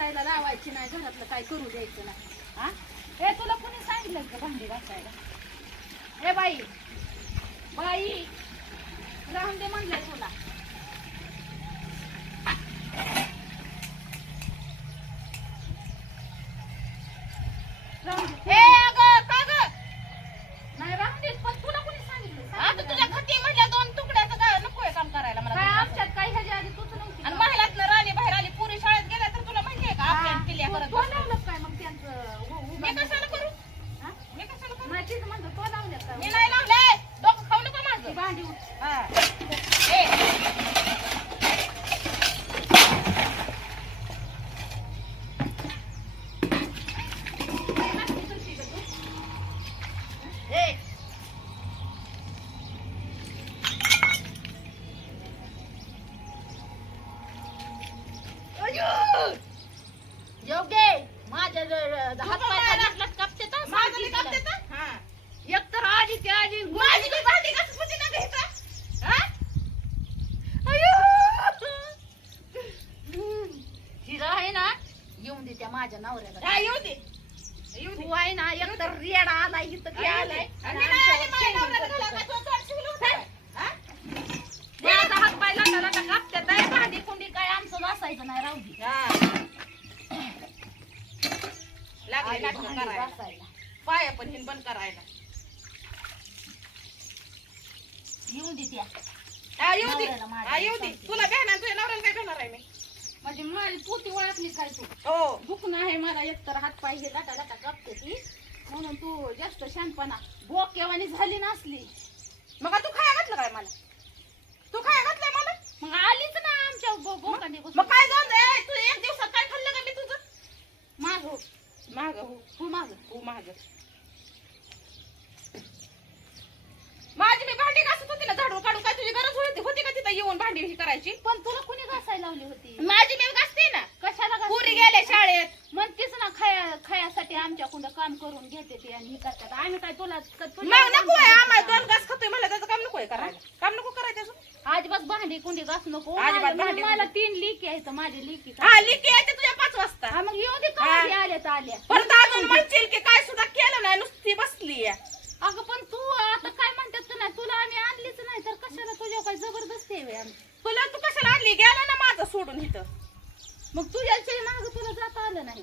घासायला लावायची नाही घरातलं काय करू द्यायचं नाही. हा? हे तुला कोणी सांगितलं का भांडी घासायला? हे बाई बाई राहून दे म्हणलंय तुला राहून दे. ए अगं का गं नाही राहून दे पण तुला कोणी सांगितलं आता तुझ्या घटी म्हटल्या दोन तुकड्याचं काय नकोय काम करायला मला काय दोन आमच्यात काय ह्याच्या आधी तूच नव्हती आणि का? महिलातनं राणी बाहेर आली पुरी शाळेत गेल्या तर तुला माहितीये का आपल्या किल्ल्या तू- करत तू बसते. लावलं काय मग त्यांचं उ- मी उभं- कशाला करू हा? मी कशाला करू नाही तीच म्हणतो तो लावल्या का? मी नाही लावलंय डोकं खाऊ नको ती माझं भांडी उठ. हा. ए, ए, योग्य आहे. माझ्या ज- ज- तू हात पण पाय मला खाली कापते तर माझं सांगते मी तुला. कापते तर? हा. एक तर आधी ते आधी माझी मी भांडी कसं होती ना घ्यायचा हा? हिरा आहे ना येऊन दे त्या माझ्या नवऱ्याला येऊ दे येऊ दे तू आहे ना एक तर रेडा आलाय इथं आलाय आणि आमच्यावर शेण. करतोय. काय होतं काय? माझा हात पाय भांडी कुंडी काय आमचं वासायचं नाही राहू दे. लागली आधी नाटकं भांडी करायला घासायला. पाया पण हिन करायला येऊन दे त्या हा, येऊ दे नवऱ्याला माझ्या हा, येऊ दे सांगते. तुला भेटणार तुझ्या नवऱ्याला काय भेटणार आहे मी म्हणजे माझी पोती ओळखली काय तू हो. दुखणं आहे मला एकतर हात पाय हे लाटा लाटा कापते ती. म्हणून तू जास्त शानपणा बोकेवानी झाली नसली. मग तू खाया घातलं काय मला? तू खाया घातलंय मला? मग आलीच ना आमच्या बो- बोकांडी मग काय जाऊन तू एक दिवसात काय खाल्लं का मी तुझं? माग. हो माग हो. तू माग. हो माग माझी मी भांडी घासत होती ना झाडून काढून काय गरज होती का तिथं येऊन भांडी ही करायची? पण तुला कुणी घासायला लावली होती? माझी मी घासते ना. कशाला? पुरी गेले शाळेत. म्हणतेच ना खाया खायासाठी आमच्याकडं काम करून घेते ती आणि हे करतात. आम्ही काय तुला मग नको आहे आम्हाला. दोन घास खातोय मला त्याचं काम नको आहे करायला. काम नको करायचं अजून? अजिबात भांडी कुंडी घास नको. अजिबात माझ्या- भांडी मला कुंडी. तीन लिकी आहेत माझी लिकी हा लिकी यायचे तुझ्या पाच वाजता. हा मग येऊ दे का हा. आल्या तर आल्या परत अजून म्हणशील की काय सुद्धा केलं नाही नुसती बसली अगं पण तू आता काय का नाही तुला आम्ही आणलीच नाही तर कशाला तुझ्या काय जबरदस्ती आहे आम्ही तुला तू कशाला आणली? गेला ना माझं सोडून इथं. मग तुझ्याच्या माग तुला जाता आलं नाही.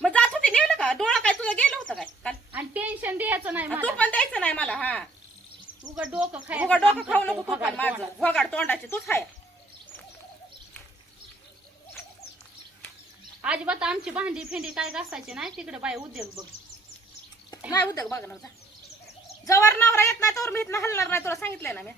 मग जात होती नेलं का? डोळा काय तुझं गेलं होतं काय? काल आणि टेन्शन द्यायचं नाही तू मला. पण द्यायचं नाही मला हा. उगा डोकं खायचं उगा काम डोकं खाऊ करते, नको तू पण माझं. तोंडाचं. घोगाड तोंडाची तूच खाय अजिबात आमची भांडी फिंडी काय घासायची नाही तिकडे बाय उद्योग बघ. नाही उद्योग बघणार जा. जवळ नवरा येत नाही तर मी इथनं हलणार नाही तुला सांगितलंय ना मी.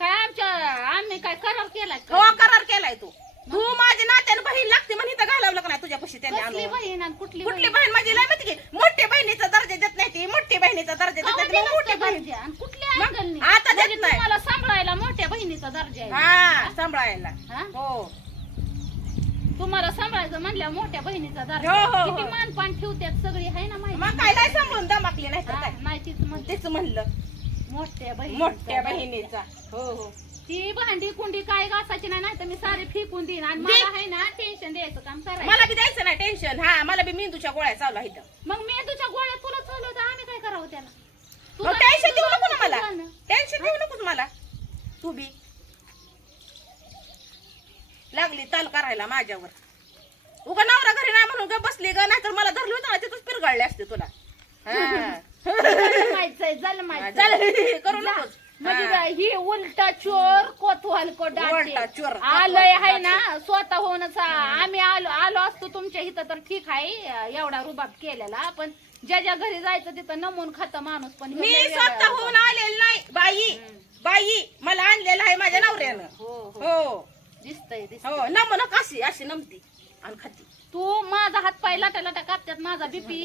काय आमच्या आम्ही काय करार केलाय का? हो करार केलाय तू. तू माझी नात्यानं बहीण लागते म्हणून इथं घालवलं का नाही तुझ्या पशी त्यांनी आणून? बहीण आणि कुठली कुठली बहीण? माझी लय माहिती की मोठी बहिणीचा दर्जा देत नाही ती मोठी बहिणीचा दर्जा देत नाही ती मोठी बहीण. कुठल्या मग अँगलनी? आता देत म्हणजे नाही. तुम्हाला सांभाळायला मोठ्या बहिणीचा दर्जा आहे. हा? सांभाळायला. हा? हो. तुम्हाला सांभाळायचं म्हणल्या मोठ्या बहिणीचा दर्जा हो, हो, हो. किती मानपान ठेवतात सगळी आहे ना माहिती? मग काय नाही सांभाळून दमाकली नाही तर हा, काय? नाही तीच म्हणते तेच म्हणलं. मोठ्या बहिणी मोठ्या बहिणीचा. हो हो. ती भांडी कुंडी काय घासायची नाही तर मी सारे फेकून देईन. आणि दे. मला आहे ना टेन्शन द्यायचं काम करायचं. मला बी द्यायचं नाही टेन्शन हा मला बी मेंदूच्या गोळ्या चालू आहेत. मग मेंदूच्या गोळ्या तुला चालू होत्या आम्ही काय करावं त्याला? टेन्शन देऊ नको ना मला. ना. टेन्शन देऊ नकोस मला. तू बी. लागली ताल करायला माझ्यावर. उगा नवरा घरी नाही म्हणून ग बसली ग नाही तर मला धरली होतं तिथंच पिरगाळले असते तुला. हा. चाल करू. नकोस. म्हणजे हा. उलटा चोर कोतवाल को उलटा चोर, आलंय को आहे ना स्वतः होऊनच आम्ही आलो आलो असतो तुमच्या इथं तर ठीक आहे एवढा रुबाब केलेला. पण ज्या ज्या घरी जायचं तिथं नमून खात माणूस पण मी स्वतः. होऊन आलेलं नाही. बाई बाई मला आणलेलं आहे माझ्या नवऱ्यानं. हो हो. हो. दिसतंय दिसतंय. हो नमन कशी अशी नमती. आणि खाती. तू माझा हात पाय लाटा लाटा कापत्यात माझा बीपी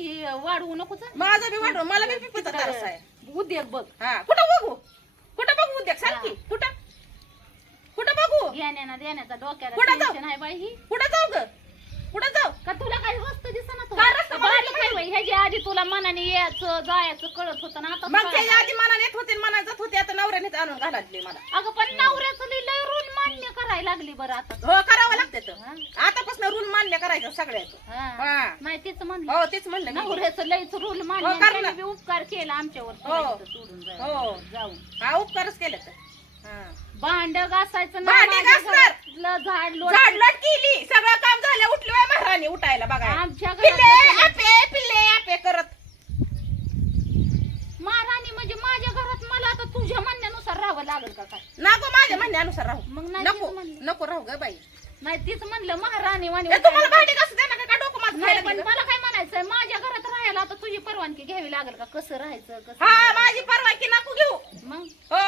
वाढवू नको माझं बी वाटलं मला बी पिपीचा त्रास आहे. उद्योग बघ. हा कुठं बघू? कुठं बघू उद्या? सांग की कुठं? कुठं बघू? घेण्याना देण्याचा डोक्याला कुठं जाऊ? टेन्शन आहे बाई ही. कुठं जाऊ ग? कुठं जाऊ? का तुला काही वस्तू दिसना तू? काय रस्ता मला बारीक आहे बाई ह्याच्या आधी तुला मनाने यायचं जायचं कळत होतं ना आता मग कळायला त्याच्या आधी मनात येत होते मनात जात होते आता नवऱ्यानेच आणून घालातले मला. अगं पण नवऱ्याचं लई लय रूल मान्य करायला लागली बरं आता हो करावं लागतं हा? आतापासून रूल मान्य करायचं सगळ्याच हा. हा. नाही तेच म्हणलं हो तेच म्हणलं मी. नवऱ्याचं लयच रूल हो, मान्य त्याने. बी उपकार केला आमच्यावर हो. सोडून. हो. जाऊन हा उपकारच केलं तर हा. भांड घासायचं ना भांडी माझ्या घासणार. घरातलं झाड लोट झाडलोट केली सगळं काम झालं उठली महाराणी उठायला बघा आमच्या पिल्ले घरात आपे पिल्ले आपे करत महाराणी म्हणजे माझ्या घरात मला आता तुझ्या म्हणण्यानुसार राहावं लागेल का काय? नको माझ्या म्हणण्यानुसार राहू. मग नाही नको तीच म्हणलं. नको राहू ग बाई. नाही तीच म्हणलं महाराणी वाणी ए, तुम्हाला भांडी कसं देणार का? डोकं माझं नाही खायला पण गेलं? मला काय म्हणायचंय माझ्या घरात राहायला आता तुझी परवानगी घ्यावी लागेल का? कसं राहायचं कसं हा? माझी परवानगी नको घेऊ. मग? हो.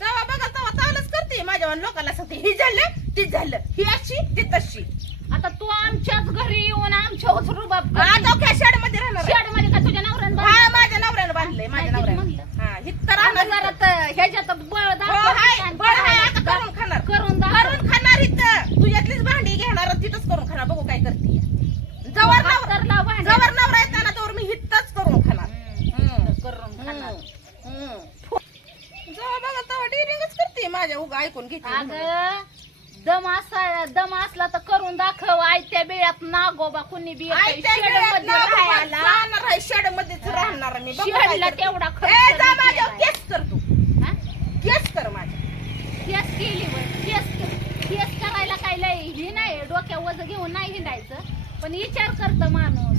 तेव्हा बघा तेव्हा चालच करते. माझ्या लोकांना सांगते ही झालं ती झालं. ही अशी ती तशी. आता तू आमच्याच घरी येऊन आमच्या आता काय शेडमध्ये राहणार आहे? शेडमध्ये का तुझ्या नवऱ्यानं हा माझ्या नवऱ्यानं बांधलंय माझ्या नाही, तेच नवऱ्यानं. म्हणलं. हा हित आता राहणार जरा तर ह्याच्यात बळ हो दाखव हाय. आणि बळ हाय आता करून खाणार. करून दाखव. करून खाणार इथं. तुझ्यातलीच भांडी घेणार आणि तिथंच करून खाणार. बघू काय करते जवळ हात नवरा तर लाव भांड्यात. जवळ नवरा येताना तर मी हितच करून खाणार. हम्म, करून खाणार. जेव्हा बघा तेव्हा डिरिंगच करते माझ्या उगा. ऐकून घेते. अगं दम असा दम असला तर करून दाखव. आयत्या बेळ्यात नागोबा कुणी बी शेड बाबा मध्येच राहणार मी. शेडला. तेवढा. केस कर तू? केस कर माझ्या केस केली वर केस केस करायला काय लय हे नाही डोक्या वज घेऊन नाही हिंडायचं. पण विचार करत माणूस.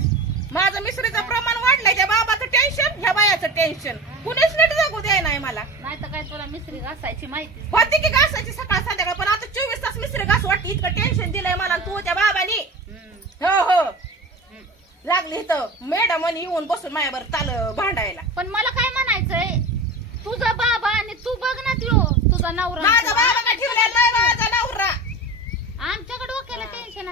माझं मिसरीचं प्रमाण वाढलंय त्या बाबाचं टेन्शन ह्या बायाचं टेन्शन कुणीच नीट जगू द्याय नाही मला. नाही तर काय तुला मिसरी घासायची माहिती? होती की घासायची सकाळ संध्याकाळ पण आता चोवीस तास मिसरी घास वाटते इतकं टेन्शन दिलंय मला आणि तू त्या बाबानी. हो हो. लागली इथं मॅडम आणि येऊन बसून माझ्यावर चाल भांडायला. पण मला काय म्हणायचंय? तुझा बाबा आणि तू बघ ना त्यो तुझा नवरा माझा बाबा का ठेवला नाही माझा नवरा आमच्याकडे डोक्याला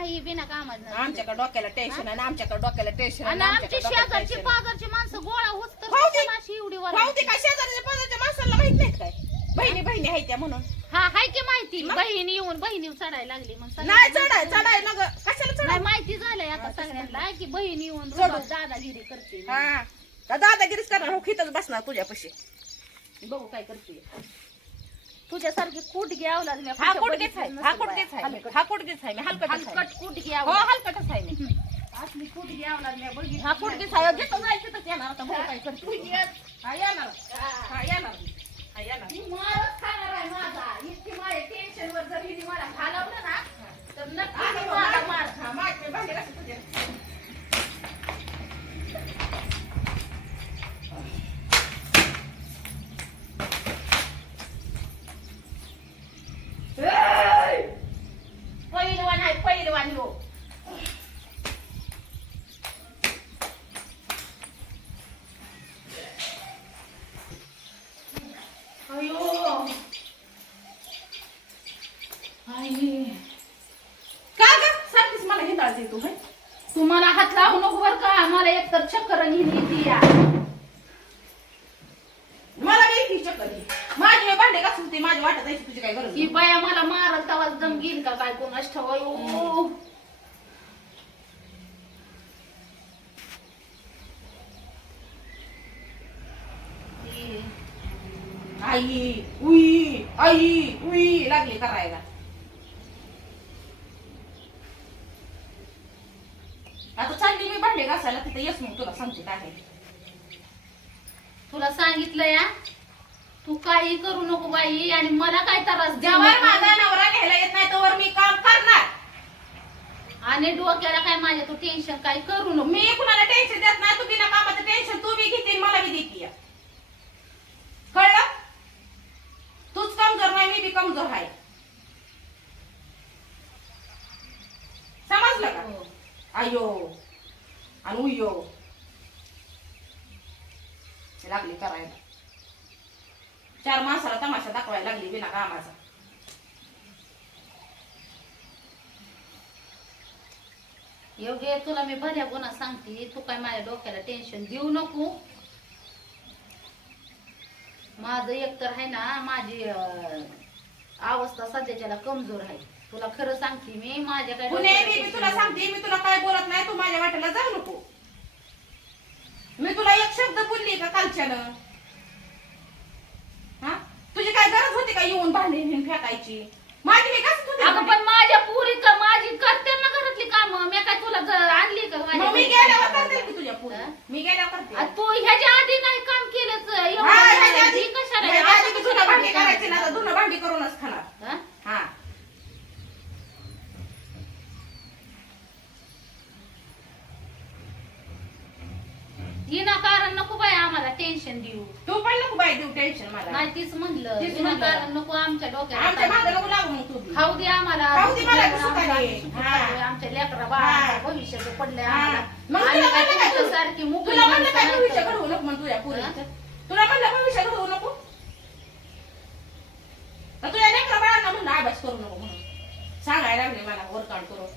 आहे बिना कामात आमच्याकडे डोक्याला टेन्शन आणि आमच्याकडे डोक्याला टेन्शन आणि आमची शेजारची पाजारची माणसं गोळा होत तर अशी एवढी? ते काय शेजारच्या पाजारच्या माणसाला माहीत नाहीत काय? बहिणी बहिणी आहेत त्या म्हणून. हा हाय की माहिती? बहिणी येऊन बहिणी चढायला लागली मग नाही चढाय चढाय ना कशाला नाही चढाय माहिती झालंय आता सगळ्यांना. की बहीण येऊन दादागिरी करते. हा. दादागिरीच करणार? हो खितच बसणार तुझ्यापाशी. बघू काय करते. तुझ्यासारखी कुट घ्यावं लागली हा कुडकेच आहे हा कुडकेच आहे. हा कुडकेच आहे मी. हलकटच आहे. हलकट कुट हो घ्यावं हलकटच आहे मी. असली कुट घ्यावं लागली. बघितली हा कुडकेच आहे जिथं जायचं तिथंच येणार आता. बघू काय करते. हा येणार. हा येणार. हा येणार. ती मारच खाणार आहे माझा. इतकी माझ्या टेन्शन वर जर हिने मला घालवलं ना तर नक्की आणि मला मार मार हा भांडे घासत तुझे पहिलवान आहे पहिलवान हो अयो आई का ग तुम्हाला हात लावू नको बर का मला एकतर चक्कर येते या. मला चक्कर. माझी मी भांडे घासून ती माझी वाटत आहे तुझी काय गरज ही नाही. बाया मला मारल तवा दम घेईल का? काय कोणाच ठेवायो आई उई आई उई लागली करायला आता चालली मी भांडे घासायला तिथे येस मग तुला सांगते काय आहे. तुला सांगितलं या तू काही करू नको बाई आणि मला काय त्रास देऊ जेव्हा नको. माझा नवरा घ्यायला येत नाही तोवर मी काम करणार आणि डोक्याला काय माझ्या तू टेन्शन काय करू नको मी कुणाला टेन्शन देत नाही तू बिना कामाचं टेन्शन तू बी घेते मला बी देते कळलं तूच कमजोर नाही मी बी कमजोर आहे समजलं का हो. अयो आणि उयो. लागली करायला. चार माणसाला तमाशा दाखवायला लागली बिना कामाचा. योग्य तुला मी भल्या गुन्हा सांगते तू काय माझ्या डोक्याला टेन्शन देऊ नको. माझं एकतर आहे ना माझी अवस्था सध्याच्याला कमजोर आहे. तुला खरं सांगते मी माझ्या काय पुणे मी मी तुला सांगते मी तुला काय बोलत नाही तू माझ्या वाटेला जाऊ नको. मी तुला एक शब्द बोलली का कालच्यानं? हा? तुझी काय गरज होती का येऊन भांडी घेऊन फेकायची? माझी मी कसं होते अगं पण माझ्या पुरी का माझी करते ना घरातली काम मी काय तुला आणली का माझ्या मी घरी गेल्यावर करते? की तुझ्या पुढे? मी गेल्यावर करते. तू ह्याच्या आधी नाही काम केलंच एवढं हा, ह्याच्या ही आधी- कशाला ह्याच्या आधी असं मी धुणं भांडी कशाला करायची ना तर धुणं भांडी करूनच खाणार हा? हा विनाकारण नको बाय आम्हाला टेन्शन देऊ तू पण नको बाई देऊ टेन्शन मला नाही तीच म्हणलं तीच विनाकारण म्हणलं. नको आमच्या डोक्यात आमच्या मागे ताप. नको लागू मग तू बी. खाऊ दे आम्हाला खाऊ दे मला आमच्या सुखाने. आम्ही सुखी हा. खातोय. आमच्या लेकरा भविष्याचे पडले हा. आम्हाला मग आम्ही तुला काय म्हणलं काय तुमच्या तू? सारखी मुकली तुला म्हणलं माणसं काय नाही भविष्य. घडवू नको म्हणून तुझ्या? पुरीचं तुला म्हणलं भविष्य घडवू नको तुझ्या लेकरा बाळांना म्हणलं अभ्यास करू नको म्हणून सांगायला लागले मला वरकाण करून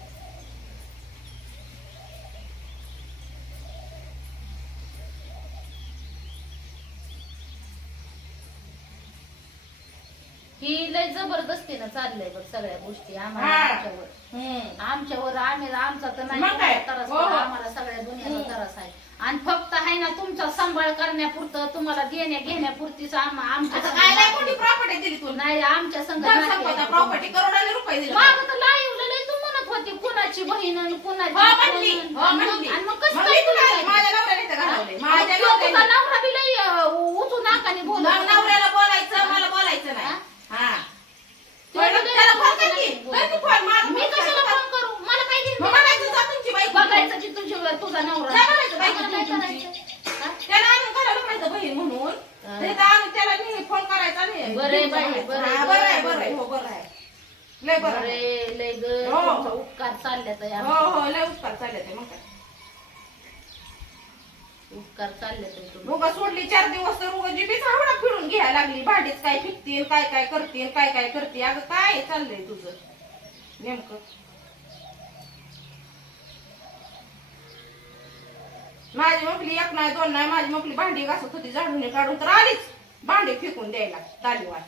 ही लय जबरदस्तीनं चाललंय बघ सगळ्या गोष्टी आम्हाला हा. आमच्यावर हम्म. आमच्यावर आम्ही आमचा तर नाही मग काय? कोणाला त्रास हो, पण हो. आम्हाला सगळ्या दुनियाला हम्म. त्रास आहे आणि फक्त आहे ना तुमचा सांभाळ करण्यापुरतं तुम्हाला देण्या घेण्यापुरतीच आम- आमच्या आता काय प्रॉपर्टी दिली तुला नाही आमच्या संघ धन संपदा प्रॉपर्टी करोडाने रुपये दिले माग तर लाईवलं लय तू म्हणत होती कुणाची बहीण आणि कुणाची हो म्हणली कोण. हो आणि म्हणली मग- आणि मग कसं मग काय मी तुला बोलायचं? माझ्या नवऱ्याने तर घालवले? माझ्या आणि तो तुझा नवऱ्याने नवरा बी लय अं, उचू नाकाने बोलत मग होता. नवऱ्याला बोलायचं मला बोलायचं नाही हा तो पण बी लय त्याला फोन उचू कर की. नाकाने बोलत कर की होता. फोन. मला मी फोन कशाला कर. फोन करू मला काय घेणं मग म्हणायचं जा बघायचं की तुझ्या तुझा नवरा. काय काय? करायचं? हा? त्याला आणून घालायला पाहिजे बहीण म्हणून. ते तर आणून त्याला मी फोन करायचा नाही बरं आहे बाई, बरं आहे, हा, बरं बरं आहे, आहे बरं आहे. हो बरं आहे. लय बरं आहे. अरे लय ग हो. तुमचा उपकार चालल्यात हो हो लय उपकार चालले ते मग काय? उपकार चालल्यात तुमचे. रोगा सोडली चार दिवस तर रोगा जीबीच आवडा फिरून घ्यायला लागली. भांडीच काय फिकतील काय काय करतील काय काय करते अगं काय चाललंय तुझं? नेमकं? माझी मोकली एक नाही दोन नाही माझी मोकली भांडी घासत होती झाडून काढून तर आलीच. भांडी फेकून द्यायला तालीवार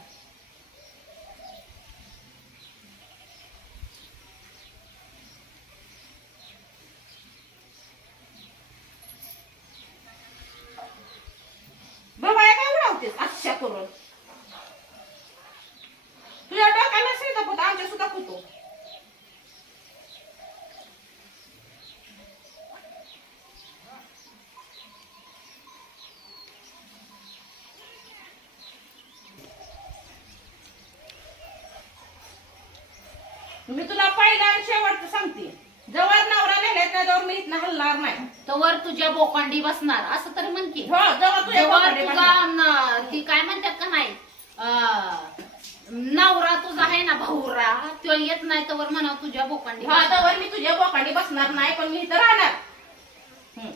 बाबा या काय उडावतेस आशा करून तुझ्या डोक्याला शेता पुत आमच्या सुद्धा पुतो मी तुला पहिला आणि शेवटचं सांगते जवळ नवरा नेल्यात ना जवळ मी इथनं हलणार नाही तवर तुझ्या बोकांडी बसणार असं तरी म्हण की हो जवळ तुझ्या जेव्हा बोकांडी तुझा बसणार. न- ती काय म्हणतात का नाही अं, नवरा तुझा आहे ना भाऊरा तो येत नाही तवर म्हणा तुझ्या बोकांडी हा जवळ मी तुझ्या बोकांडी बसणार नाही पण मी इथं राहणार हम्म.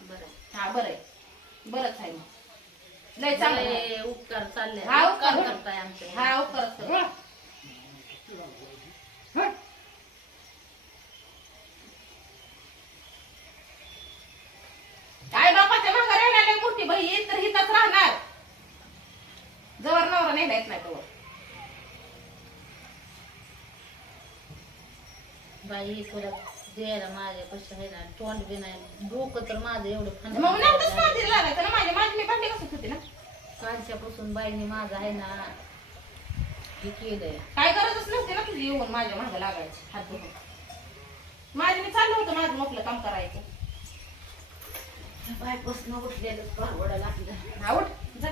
बरं. हा बरं आहे बरंच आहे मग लय चांगलं आहे. लय उपकार चालले हा, उपकार. उपकार करताय आमचे हा उपकार असतो. आई बापाच्या मागं राहिलेली मोठी बहीण तर हिथंच राहणार. जवळ नवरा नेला येत नाही बाई द्यायला माझ्या पैसे आहे ना तोंड बी नाही. डोकं तर माझं एवढं मग नव्हतंच लागायचं ना माझ्या माझी मी भांडी कसं होती ना. कालच्यापासून बाईने माझं आहे ना काय करतच नसते ना तुझी येऊन माझ्या मागं लागायचे हात धुवून माझे मी चाललं होतं माझं मोकलं काम करायचं. बायपासून उठलेलं परवडायला आपलं आवड जा